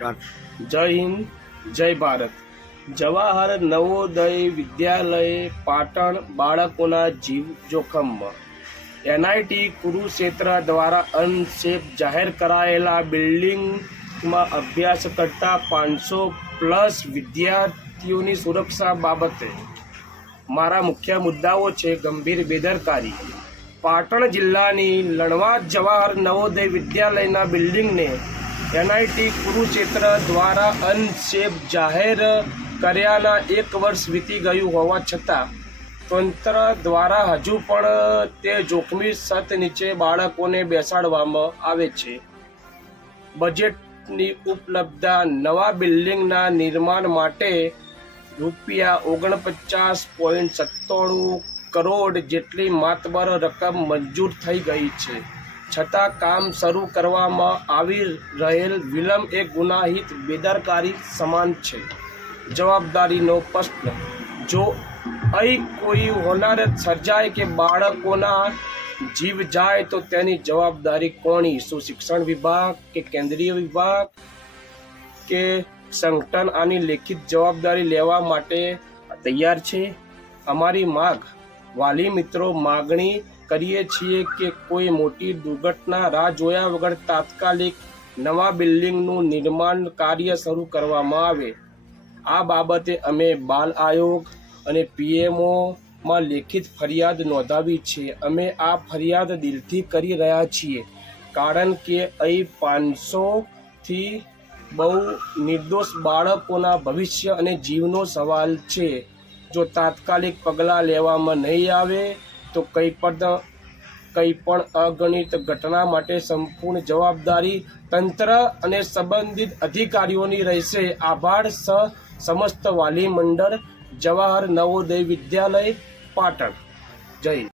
જય હિન્દ, જય ભારત। જવાહર નવોદય વિદ્યાલય પાટણ બાળકોના જીવ જોખમમાં। એનઆઈટી કુરુક્ષેત્ર દ્વારા અનસેફ જાહેર કરાયેલા બિલ્ડિંગમાં અભ્યાસ કરતા 500+ વિદ્યાર્થીઓની સુરક્ષા બાબતે મારા મુખ્ય મુદ્દાઓ છે। ગંભીર બેદરકારી। પાટણ જિલ્લાની લણવા જવાહર નવોદય વિદ્યાલયના બિલ્ડિંગને એનઆઈટી કુરુક્ષેત્ર દ્વારા અનસેફ જાહેર કર્યાના 1 વર્ષ વીતી ગયું હોવા છતાં તંત્ર દ્વારા હજુ પણ તે જોખમી છત નીચે બાળકોને બેસાડવામાં આવે છે। બજેટની ઉપલબ્ધતા નવા બિલ્ડિંગના નિર્માણ માટે ₹49.97 કરોડ જેટલી માતબર રકમ મંજૂર થઈ ગઈ છે, છતાં કામ શરૂ કરવામાં આવી રહેલ વિલંબ એ ગુનાહિત બેદરકારી સમાન છે। જવાબદારીનો પ્રશ્ન। જો અહીં કોઈ હોનારત સર્જાય કે બાળકોના જીવ જાય તો તેની જવાબદારી કોની? શું શિક્ષણ વિભાગ કે કેન્દ્રીય વિભાગ કે સંગઠન આની લેખિત જવાબદારી લેવા માટે તૈયાર છે? અમારી માગ, વાલી મિત્રો, માગણી કરીએ છીએ કે કોઈ મોટી દુર્ઘટના રાહ જોયા વગર તાત્કાલિક નવા બિલ્ડિંગનું નિર્માણ કાર્ય શરૂ કરવામાં આવે। આ બાબતે અમે બાલ આયોગ અને પીએમઓમાં લેખિત ફરિયાદ નોંધાવી છે। અમે આ ફરિયાદ દિલથી કરી રહ્યા છીએ, કારણ કે અહીં 500થી બહુ નિર્દોષ બાળકોના ભવિષ્ય અને જીવનો સવાલ છે। જો તાત્કાલિક પગલાં લેવામાં નહીં આવે તો કંઈ પણ અગણિત ઘટના માટે સંપૂર્ણ જવાબદારી તંત્ર અને સંબંધિત અધિકારીઓની રહેશે। આભાર। સમસ્ત વાલી મંડળ, જવાહર નવોદય વિદ્યાલય, પાટણ। જય હિન્દ।